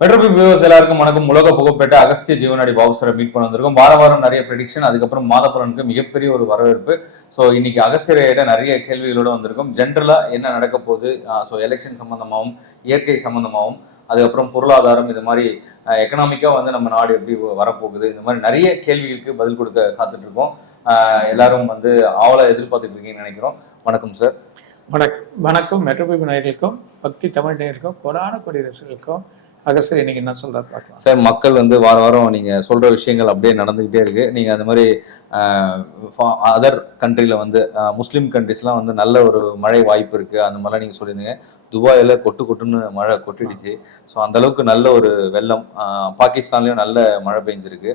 மெட்ரோபி viewers எல்லாருக்கும் வணக்கம். உலக புகழ்பெற்ற அகஸ்திய ஜீவனாடி பாபுசரை மீட் பண்ண வந்திருக்கோம். வார வாரம் நிறைய ப்ரெடிக்ஷன் அதுக்கப்புறம் மாதப்பலனுக்கு மிகப்பெரிய ஒரு வரவேற்பு. ஸோ இன்னைக்கு அகஸ்தியரையிட நிறைய கேள்விகளோட வந்திருக்கும். ஜென்ரலாக என்ன நடக்க போகுது? ஸோ எலெக்ஷன் சம்மந்தமாகவும் இயற்கை சம்மந்தமாகவும் அதுக்கப்புறம் பொருளாதாரம் இது மாதிரி எக்கனாமிக்கா வந்து நம்ம நாடு எப்படி வரப்போகுது? இந்த மாதிரி நிறைய கேள்விகளுக்கு பதில் கொடுக்க காத்துட்டு இருக்கோம் எல்லாரும் வந்து ஆவலா எதிர்பார்த்துட்டு இருக்கீங்கன்னு நினைக்கிறோம். வணக்கம் சார் வணக்கம். வணக்கம் மெட்ரோபிபி நேயர்களுக்கும் பக்தி தமிழ் நேயர்களுக்கும் கொடான கொடி ரசிகர்களுக்கும் அகசர் இன்னைக்கு என்ன சொல்றாரு பார்க்கலாம். சார் மக்கள் வந்து வார வாரம் நீங்க சொல்ற விஷயங்கள் அப்படியே நடந்துகிட்டே இருக்கு. நீங்க அந்த மாதிரி அதர் கண்ட்ரில வந்து முஸ்லீம் கண்ட்ரிஸ்லாம் வந்து நல்ல ஒரு மழை வாய்ப்பு இருக்கு. அந்த மாதிரிலாம் நீங்க சொல்லியிருந்தீங்க. துபாயில கொட்டு கொட்டுன்னு மழை கொட்டிடுச்சு. ஸோ அந்த அளவுக்கு நல்ல ஒரு வெள்ளம் பாகிஸ்தான்லயும் நல்ல மழை பெஞ்சிருக்கு.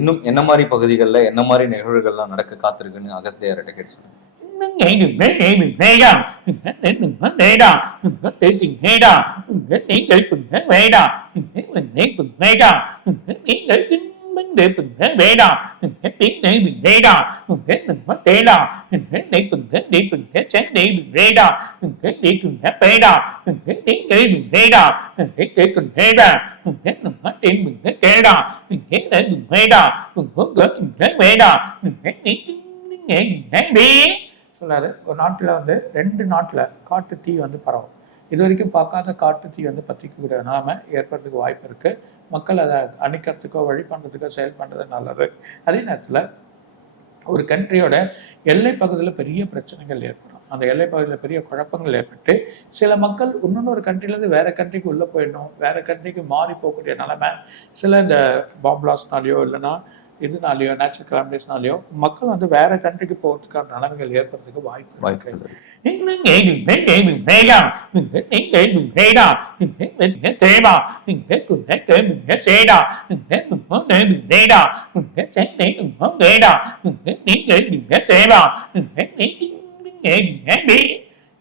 இன்னும் என்ன மாதிரி பகுதிகளில் என்ன மாதிரி நிகழ்வுகள்லாம் நடக்க காத்திருக்குன்னு அகஸ்தியார்கிட்ட கேட்டு சொல்லுங்க. nó nhảy đừng hết để đừng hay đâu đừng hết để đừng hết để đâu đừng hết để đừng hay đâu đừng hết để để đừng hết để đâu đừng hết mình hết đừng hay đâu đừng hết để để chính mình để từng hết để đâu từng thế tiếng để mình để đâu từng thế từng phát để đâu từng thế để từng hết để từng thế sáng để mình để đâu từng thế để từng hết để đâu từng thế tiếng để mình để đâu từng thế để từng thế ra từng thế từng phát để mình hết kể đâu từng thế để từng thế đâu từng hướng gỡ từng thế về đâu từng thế tiếng tiếng nghe đi சொல்றாரு ஒரு நாட்டில் வந்து ரெண்டு நாட்டில் காட்டு தீ வந்து பரவும். இது வரைக்கும் பார்க்காத காட்டு தீ வந்து பற்றிக்கக்கூடிய நிலைமை ஏற்படுறதுக்கு வாய்ப்பு இருக்குது மக்கள் அதை அணைக்கிறதுக்கோ வழி பண்ணுறதுக்கோ செயல் பண்ணுறது நல்லது. அதே நேரத்தில் ஒரு கண்ட்ரியோட எல்லை பகுதியில் பெரிய பிரச்சனைகள் ஏற்படும். அந்த எல்லை பகுதியில் பெரிய குழப்பங்கள் ஏற்பட்டு சில மக்கள் இன்னொரு கண்ட்ரிலேருந்து வேற கண்ட்ரிக்கு உள்ளே போயிடணும். வேறு கண்ட்ரிக்கு மாறி போகக்கூடிய நிலைமை. சில இந்த பாம்பிளாஸ்னாலேயோ இல்லைன்னா இதனாலேயோ நேச்சுரல் கிளாமிட்டிஸ்னாலேயோ மக்கள் வந்து வேற கண்ட்ரிக்கு போகிறதுக்கான நிலைமைகள் ஏற்படுறதுக்கு வாய்ப்பு.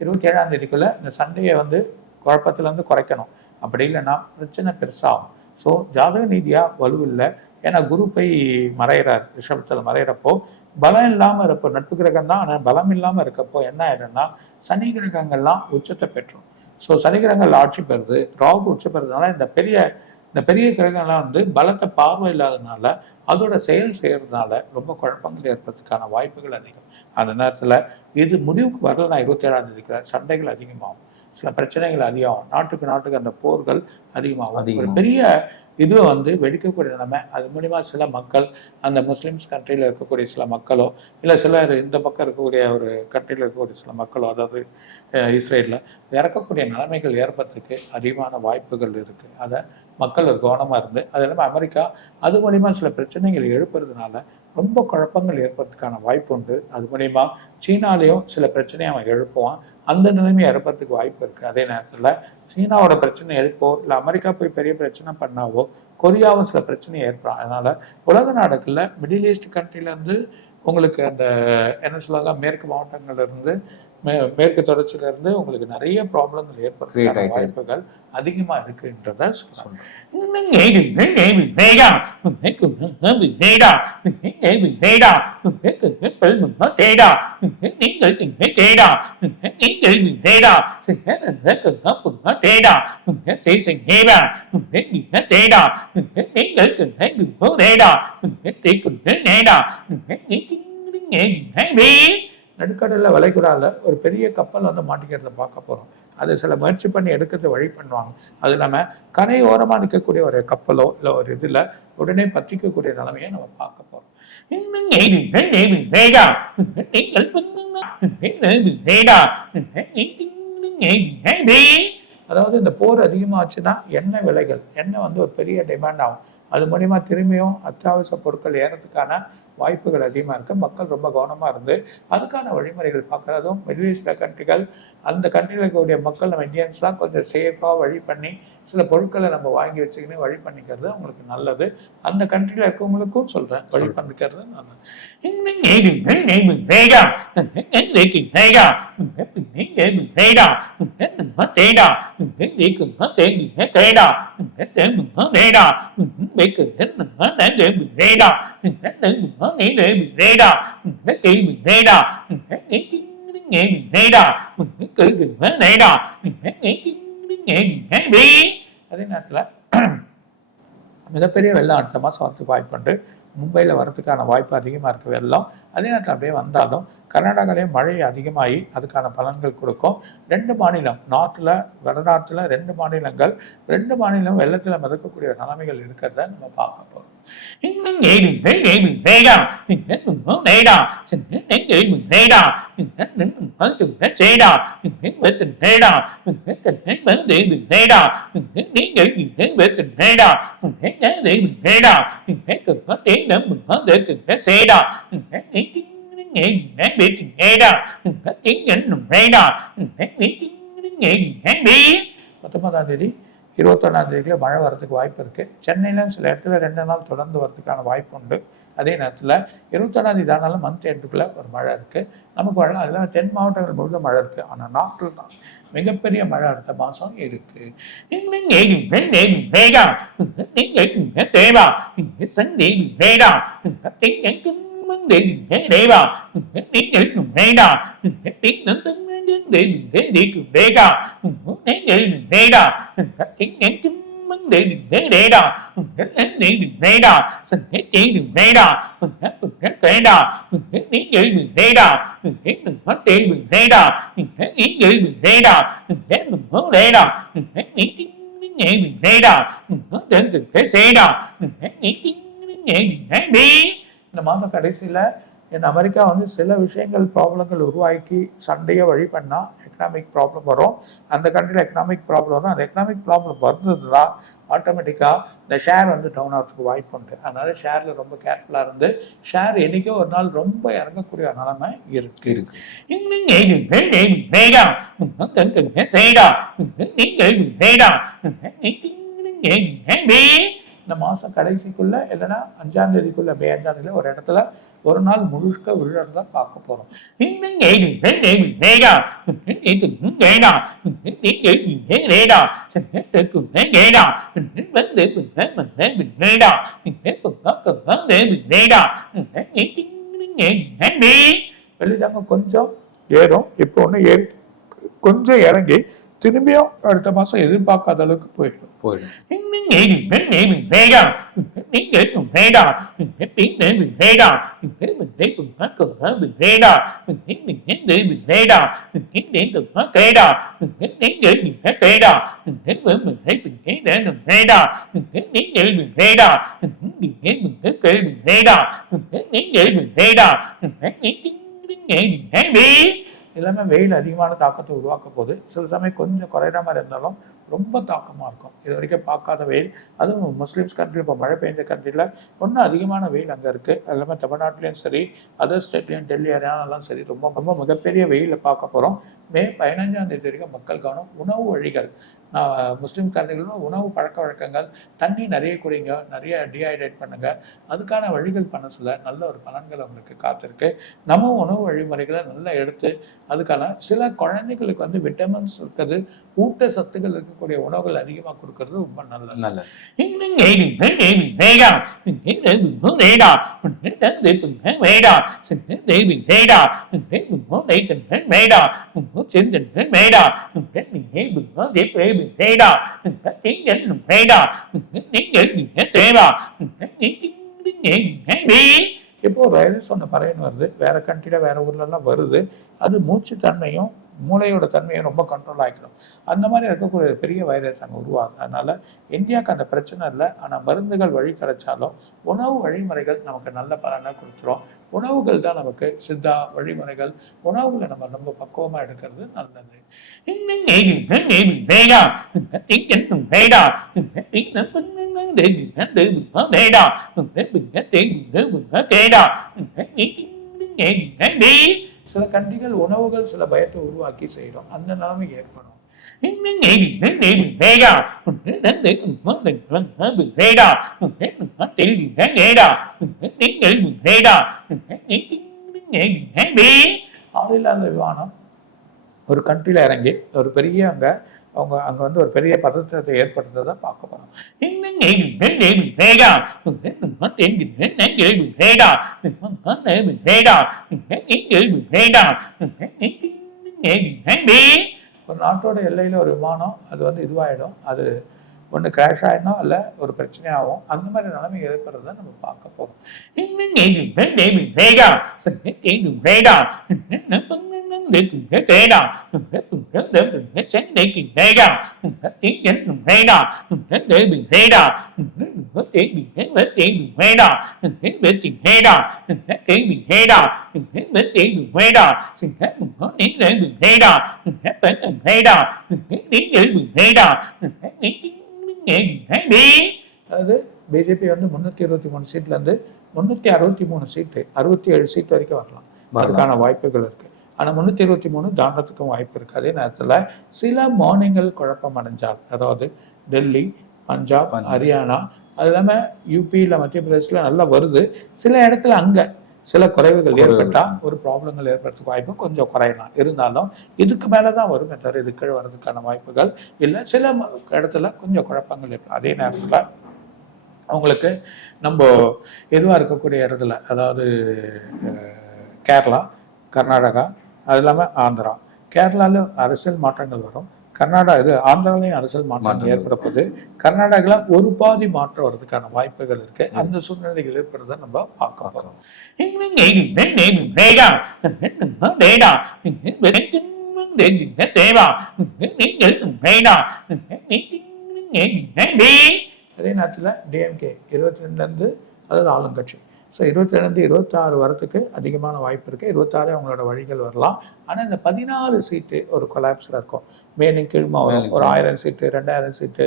இருபத்தி ஏழாம் தேதிக்குள்ள இந்த சண்டையை வந்து குழப்பத்துல இருந்து குறைக்கணும். அப்படி இல்லைன்னா பிரச்சனை பெருசாகும். ஸோ ஜாதக நீதியா வலு இல்லை ஏன்னா குரு போய் மறையிறார் ரிஷபத்தில் மறையிறப்போ பலம் இல்லாமல் இருப்போ நட்பு கிரகம் தான். ஆனால் பலம் இல்லாமல் இருக்கப்போ என்ன ஆயிடும்னா சனி கிரகங்கள்லாம் உச்சத்தை பெற்றும். ஸோ சனி கிரகங்கள் ஆட்சி பெறுது. ராகு உச்சம் பெறுறதுனால இந்த பெரிய இந்த பெரிய கிரகங்கள்லாம் வந்து பலத்தை பார்வை இல்லாதனால அதோட செயல் செய்யறதுனால ரொம்ப குழப்பங்கள் ஏற்படுறதுக்கான வாய்ப்புகள் அதிகம். அந்த நேரத்தில் இது முடிவுக்கு வரலனா இருபத்தி ஏழாம் தேதிக்கு சண்டைகள் அதிகமாகும். சில பிரச்சனைகள் அதிகமாகும். நாட்டுக்கு நாட்டுக்கு அந்த போர்கள் அதிகமாகும். ஒரு அதிகமாகும். பெரிய இது வந்து வெடிக்கக்கூடிய நிலைமை. அது மூலிமா சில மக்கள் அந்த முஸ்லிம்ஸ் கண்ட்ரியில் இருக்கக்கூடிய சில மக்களோ இல்லை சில இந்த பக்கம் இருக்கக்கூடிய ஒரு கண்ட்ரியில் இருக்கக்கூடிய சில மக்களோ அதாவது இஸ்ரேலில் இறக்கக்கூடிய நிலைமைகள் ஏற்படுறதுக்கு அதிகமான வாய்ப்புகள் இருக்குது அதை மக்கள் ஒரு கவனமாக இருந்து அது இல்லாமல் அமெரிக்கா அது மூலிமா சில பிரச்சனைகள் எழுப்புறதுனால ரொம்ப குழப்பங்கள் ஏற்படுறதுக்கான வாய்ப்பு உண்டு. அது மூலிமா சீனாலேயும் சில பிரச்சனையை அவன் எழுப்புவான். அந்த நிலைமையை எழுப்புறதுக்கு வாய்ப்பு இருக்குது அதே நேரத்தில் சீனாவோட பிரச்சனை எழுப்போ இல்லை அமெரிக்கா போய் பெரிய பிரச்சனை பண்ணாவோ கொரியாவும் சில பிரச்சனை ஏற்படும் அதனால உலக நாடுகளில் மிடில் ஈஸ்ட் கண்ட்ரிலேருந்து உங்களுக்கு அந்த என்ன சொல்லுவாங்க மேற்கு மாவட்டங்கள்ல இருந்து மே மேற்கு தொடர்ச்சியில இருந்து உங்களுக்கு நிறைய ப்ராப்ளங்கள் Create ஏற்படுறதுக்கான தேடா. தேடா. தேடா நீங்கள் தேடா. தேடா. நடுக்கடலில் வளைகுடால ஒரு பெரிய கப்பல் வந்து மாட்டிக்கிறத பார்க்க போறோம். அது சில முயற்சி பண்ணி எடுக்கிறது வழி பண்ணுவாங்க. அது இல்லாமல் கரை ஓரமா நிற்கக்கூடிய ஒரு கப்பலோ இல்லை ஒரு இதுல உடனே பற்றிக்கக்கூடிய நிலைமையை நம்ம பார்க்க போகிறோம் அதாவது இந்த போர் அதிகமாச்சுன்னா எண்ணெய் விலைகள் எண்ணெய் வந்து ஒரு பெரிய டிமாண்ட் ஆகும். அது மூலியமா திரும்பியும் அத்தியாவசிய பொருட்கள் ஏறதுக்கான வாய்ப்புகள் அதிகமாக இருக்கு. மக்கள் ரொம்ப கவனமாக இருந்து அதுக்கான வழிமுறைகள் பார்க்குறதும் மிடில் ஈஸ்ட் கண்ட்ரிகள் அந்த கண்ட்ரியில் இருக்கக்கூடிய மக்கள் நம்ம இந்தியன்ஸ்லாம் கொஞ்சம் சேஃபாக வழி பண்ணி சில பொருட்களை நம்ம வாங்கி வச்சுக்கின்னு வழி பண்ணிக்கிறது அவங்களுக்கு நல்லது அந்த கண்ட்ரியில் இருக்கவங்களுக்கும் சொல்கிறேன் வழி பண்ணிக்கிறது நல்லது அதே நேரத்தில் மிகப்பெரிய வெள்ளம் அடுத்த மாதம் வாய்ப்பு உண்டு மும்பையில் வரத்துக்கான வாய்ப்பு அதிகமாக இருக்க வெள்ளம் அதே நேரத்தில் அப்படியே வந்தாலும் கர்நாடகாவிலே மழை அதிகமாகி அதுக்கான பலன்கள் கொடுக்கும் ரெண்டு மாநிலம் நார்த்தில் வடநாட்டில் ரெண்டு மாநிலங்கள் ரெண்டு மாநிலம் வெள்ளத்தில் மிதக்கக்கூடிய நிலைமைகள் இருக்கிறத நம்ம பார்க்க போகிறோம் பத்தொன்பதாம் தேதி இருபத்தொன்னாம் தேதிக்குள்ள மழை வரதுக்கு வாய்ப்பு இருக்குது சென்னையில் சில இடத்துல ரெண்டு நாள் தொடர்ந்து வரதுக்கான வாய்ப்பு உண்டு. அதே நேரத்தில் இருபத்தொன்னாம் தேதி ஆனாலும் மந்த் எண்டுக்குள்ளே ஒரு மழை இருக்குது நமக்கு வரலாம். அதெல்லாம் தென் மாவட்டங்கள் முழுக்க மழை இருக்குது ஆனால் நாட்டில் தான் மிகப்பெரிய மழை அடுத்த மாதம் vấn địa đừng thế địa vào đừng thế tiến địa đừng thế đào đừng thế tiến đến tấn đến đến địa đừng thế địa cường địa cao đừng hướng thế địa đừng thế đào đừng thế tiến đến chính vấn địa đừng thế địa đào đừng hết tiếng địa đừng thế đào đừng thế chỉ đừng thế đào đừng thế đừng thế kể đào đừng thế tiến địa đừng thế đào đừng hết đừng phát triển đừng thế đào đừng thế tiến địa đừng thế đào đừng thế đừng hướng địa đào đừng thế tiến tiếng nhẹ đừng thế đào đừng thế đến đừng thế xe đào đừng thế tiến tiếng nhẹ đừng thế đi இந்த மாத கடைசியில் இந்த America வந்து சில விஷயங்கள் ப்ராப்ளங்கள் உருவாக்கி சண்டையை வழி பண்ணால் எக்கனாமிக் ப்ராப்ளம் வரும் அந்த கண்ட்ரியில் எக்கனாமிக் ப்ராப்ளம் வரும் அந்த எக்கனாமிக் ப்ராப்ளம் வந்ததுன்னா ஆட்டோமேட்டிக்காக இந்த ஷேர் வந்து டவுன் ஆகிறதுக்கு வாய்ப்பு உண்டு அதனால ஷேரில் ரொம்ப கேர்ஃபுல்லாக இருந்து ஷேர் என்றைக்கோ ஒரு நாள் ரொம்ப இறங்கக்கூடிய நிலைமை இருக்கு இருக்கு இந்த மாதம் கடைசிக்குள்ள இல்லைன்னா அஞ்சாம் தேதிக்குள்ள மே அஞ்சாம் தேதியில ஒரு இடத்துல ஒரு நாள் முழுக்க விழுறத பார்க்க போறோம் வெளிதாங்க கொஞ்சம் ஏறும் இப்போ ஒன்று ஏறி கொஞ்சம் இறங்கி திரும்பியும் அடுத்த மாசம் எதிர்பார்க்காத அளவுக்கு போயிடும் போயிடும் எல்லாமே வெயில் அதிகமான தாக்கத்தை உருவாக்க போகுது. சில சமயம் கொஞ்சம் குறையிற மாதிரி இருந்தாலும் ரொம்ப தாக்கமாக இருக்கும். இது வரைக்கும் பார்க்காத வெயில். அதுவும் முஸ்லீம்ஸ் கண்ட்ரி இப்போ மழை பெய்ஞ்ச கண்ட்ரியில் ஒன்றும் அதிகமான வெயில் அங்கே இருக்குது அது இல்லாமல் தமிழ்நாட்டிலையும் சரி அதர் ஸ்டேட்லேயும் டெல்லி ஹரியானாலாம் சரி ரொம்ப ரொம்ப மிகப்பெரிய வெயிலில் பார்க்க போகிறோம் மே பதினஞ்சாம் தேதி வரைக்கும் மக்கள் கவனம் உணவு வழிகள். நான் முஸ்லீம் கண்ட்ரிகளும் உணவு பழக்க வழக்கங்கள் தண்ணி நிறைய குடிங்க நிறைய டீஹைட்ரேட் பண்ணுங்க அதுக்கான வழிகள் சொல்ல நல்ல ஒரு பலன்கள் அவங்களுக்கு காத்திருக்கு நம்ம உணவு வழிமுறைகளை நல்லா எடுத்து அதுக்கான சில குழந்தைகளுக்கு வந்து விட்டமின்ஸ் இருக்கிறது ஊட்டச்சத்துக்கள் இருக்கக்கூடிய உணவுகள் அதிகமாக கொடுக்கறது ரொம்ப நல்லது நல்லது இப்போ ஒரு வைரஸ் ஒன்று பறையன் வருது? வேற கண்ட்ரியில் வேற ஊர்லலாம் வருது. அது மூச்சு தன்மையும் மூளையோட தன்மையும் ரொம்ப கண்ட்ரோல் ஆகிடும் அந்த மாதிரி இருக்கக்கூடிய பெரிய வைரஸ் அங்கே உருவாகுது. அதனால இந்தியாவுக்கு அந்த பிரச்சனை இல்லை. ஆனால் மருந்துகள் வழி கிடைச்சாலும் உணவு வழிமுறைகள் நமக்கு நல்ல பலனை கொடுத்துரும். உணவுகள் தான் நமக்கு சித்தா வழிமுறைகள் உணவுகளை நம்ம ரொம்ப பக்குவமாக எடுக்கிறது நல்லது சில கண்டிகள் உணவுகள் சில பயத்தை உருவாக்கி செய்கிறோம் அந்த நிலைமை ஏற்படும் ஆளில்லா அந்த விமானம் ஒரு கண்ட்ரியில் இறங்கி ஒரு பெரிய அங்கே அவங்க அங்கே வந்து ஒரு பெரிய பதற்றத்தை ஏற்படுத்துறதை பார்க்க போகிறோம் ஒரு நாட்டோட எல்லையில் ஒரு விமானம் அது வந்து இதுவாகிடும் அது ஒன்று கிராஷ் ஆகிடும் இல்லை ஒரு பிரச்சனையாகும் அந்த மாதிரி நிலைமை ஏற்படுறத நம்ம பார்க்க போகிறோம் அதாவது பிஜேபி வந்து முந்நூற்றி இருபத்தி மூணு சீட்லேருந்து முந்நூற்றி அறுபத்தி மூணு சீட்டு அறுபத்தி ஏழு சீட் வரைக்கும் வரலாம். அதுக்கான வாய்ப்புகள் இருக்கு. ஆனால் முந்நூற்றி இருபத்தி மூணு தாண்டத்துக்கும் வாய்ப்பு இருக்கு. அதே நேரத்தில் சில மாநிலங்கள் குழப்பம் அடைஞ்சால் அதாவது டெல்லி பஞ்சாப். ஹரியானா அது இல்லாமல் யூபியில் மத்திய பிரதேசில் நல்லா வருது. சில இடத்துல அங்கே சில குறைவுகள் குறைவுகள். ஏற்பட்டா ஒரு ப்ராப்ளங்கள் ஏற்படுறதுக்கு வாய்ப்பு கொஞ்சம் குறையலாம். இருந்தாலும் இதுக்கு மேலே தான் வரும் தவிர இது கீழே வர்றதுக்கான வாய்ப்புகள். இல்லை சில இடத்துல கொஞ்சம் குழப்பங்கள் ஏற்படும். அதே நேரத்தில் அவங்களுக்கு நம்ம எதுவாக இருக்கக்கூடிய இடத்துல அதாவது கேரளா கர்நாடகா அது இல்லாமல் ஆந்திரா கேரளாவில் அரசியல் மாற்றங்கள் வரும். கர்நாடகா இது ஆந்திராலையும் அரசியல் மாற்றம். ஏற்படப்போது கர்நாடகாவில் ஒரு பாதி மாற்றம் வர்றதுக்கான வாய்ப்புகள் இருக்கு அந்த சூழ்நிலைகள் ஏற்படுறத நம்ம பார்க்க போகிறோம் அதே நேரத்தில் டிஎம்கே இருபத்தி ரெண்டுலேருந்து அதாவது ஆளுங்கட்சி ஸோ இருபத்தி ரெண்டு இருபத்தாறு வரத்துக்கு அதிகமான வாய்ப்பு இருக்குது இருபத்தாறு அவங்களோட வழிகள் வரலாம். ஆனால் இந்த பதினாலு சீட்டு ஒரு கொலாப்ஸில் இருக்கும். மேலும் கீழ்மா வரும். ஒரு ஆயிரம் சீட்டு ரெண்டாயிரம் சீட்டு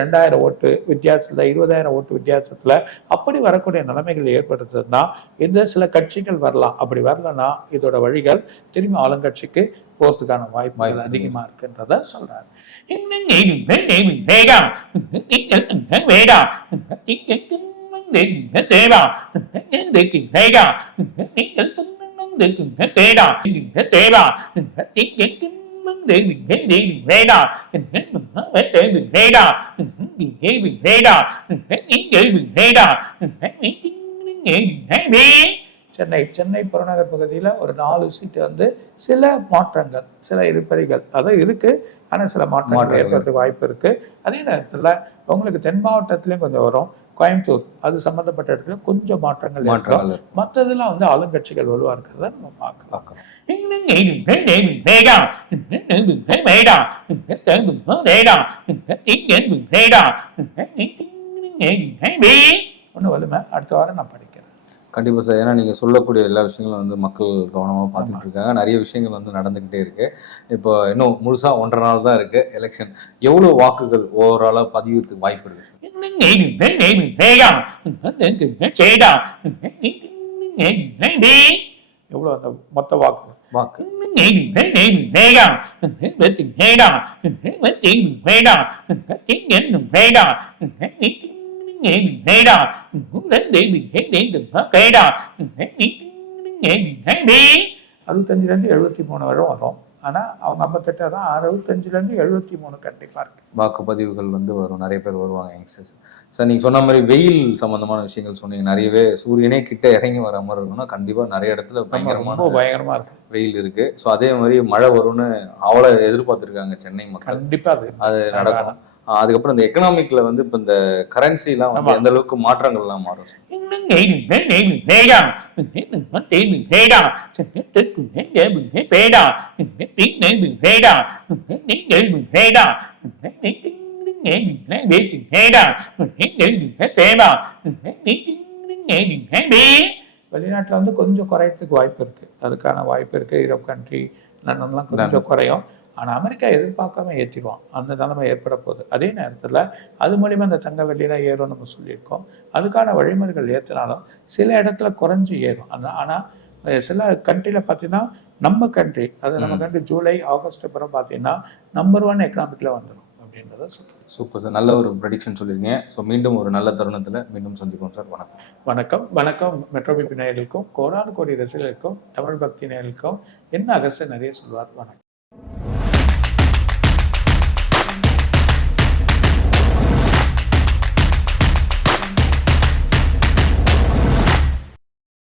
ரெண்டாயிரம் ஓட்டு வித்தியாசத்தில் இருபதாயிரம் ஓட்டு வித்தியாசத்தில் அப்படி வரக்கூடிய நிலைமைகள் ஏற்படுத்துதுன்னா இந்த சில கட்சிகள் வரலாம். அப்படி வரலன்னா இதோட வழிகள் திரும்பி ஆளுங்கட்சிக்கு போகிறதுக்கான வாய்ப்புகள் வாய்ப்பு அதிகமாக இருக்குன்றத சொல்கிறாரு சென்னை சென்னை புறநகர் பகுதியில் ஒரு நாலு சீட்டு வந்து சில மாற்றங்கள் சில இருப்பறிகள் அது இருக்கு. ஆனால் சில மாற்றங்கள். ஏற்படுறதுக்கு வாய்ப்பு இருக்கு. அதே நேரத்தில் உங்களுக்கு தென் மாவட்டத்துலேயும் கொஞ்சம் வரும். கோயம்புத்தூர் அது சம்மந்தப்பட்ட இடத்துல கொஞ்சம் மாற்றங்கள் மாற்றங்கள் மற்றதெல்லாம் வந்து ஆளுங்கட்சிகள் வலுவாக இருக்கிறத நம்ம பார்க்கலாம் ஒன்று வலுமை அடுத்த வாரம் நான் படிக்கிறேன் கண்டிப்பா சார் ஏன்னா நீங்க சொல்லக்கூடிய எல்லா விஷயங்களும் வந்து மக்கள் கவனமா பார்த்துட்டு இருக்காங்க நிறைய விஷயங்கள் வந்து நடந்துகிட்டே இருக்கு இப்போ இன்னும் முழுசா ஒன்றரை நாள் தான் இருக்கு எலெக்ஷன் எவ்வளவு வாக்குகள் ஓவராலா பதிவுக்கு வாய்ப்பு இருக்கு சார் எவ்வளோ அந்த மொத்த வாக்கு? வாக்கு. அறுபத்தஞ்சிலேருந்து எழுபத்தி மூணு வரை வரும். ஆனால் அவங்க ஐம்பத்தெட்டு தான் அறுபத்தஞ்சிலேருந்து எழுபத்தி மூணு கண்டிப்பாக இருக்கு வாக்குப்பதிவுகள் வந்து வரும். நிறைய பேர் வருவாங்க யங்ஸ்டர்ஸ் சார் நீங்க சொன்ன மாதிரி வெயில் சம்பந்தமான விஷயங்கள் சொன்னீங்க. நிறையவே சூரியனே கிட்ட இறங்கி வர மாதிரி இருக்கும்னா கண்டிப்பா நிறைய இடத்துல பயங்கரமான பயங்கரமா இருக்கு. வெயில் இருக்கு. ஸோ அதே மாதிரி மழை வரும்னு அவளை எதிர்பார்த்திருக்காங்க சென்னை மக்கள். கண்டிப்பா அது. நடக்கும். அதுக்கப்புறம் இந்த எக்கனாமிக்ல வந்து இப்போ இந்த கரன்சிலாம் வந்து. எந்த அளவுக்கு மாற்றங்கள்லாம் மாறும் சார் வெளிநாட்டுல வந்து கொஞ்சம் குறையறதுக்கு வாய்ப்பு இருக்கு அதுக்கான வாய்ப்பு இருக்கு யூரோப் கண்ட்ரி லண்டன்லாம் கொஞ்சம் குறையும் ஆனா அமெரிக்கா எதிர்பார்க்காம ஏற்றிடுவான். அந்த நிலைமை ஏற்பட போகுது. அதே நேரத்துல அது மூலியமா அந்த தங்க வெள்ளிலாம் ஏறும் நம்ம சொல்லியிருக்கோம். அதுக்கான வழிமுறைகள் ஏற்றினாலும் சில இடத்துல குறைஞ்சு ஏறும். அந்த ஆனா அஹ், சில கண்ட்ரியில் பார்த்தீங்கன்னா நம்ம கண்ட்ரி அது நம்ம கண்ட்ரி ஜூலை ஆகஸ்ட் அப்புறம் பார்த்தீங்கன்னா நம்பர் ஒன் எக்கனாமிக்கில் வந்துடும் அப்படின்றத சொல்றேன். சூப்பர் சார் நல்ல ஒரு ப்ரெடிக்ஷன் சொல்லியிருக்கீங்க. ஸோ மீண்டும் ஒரு நல்ல தருணத்துல மீண்டும் சந்திப்போம் சார் வணக்கம். வணக்கம். வணக்கம். மெட்ரோபிபி நேயர்களுக்கும் கோடானு கோடி ரசிகர்களுக்கும் தமிழ் பக்தி நேயர்களுக்கும் என்ன அகஸ்ட் நிறைய சொல்வார். வணக்கம்.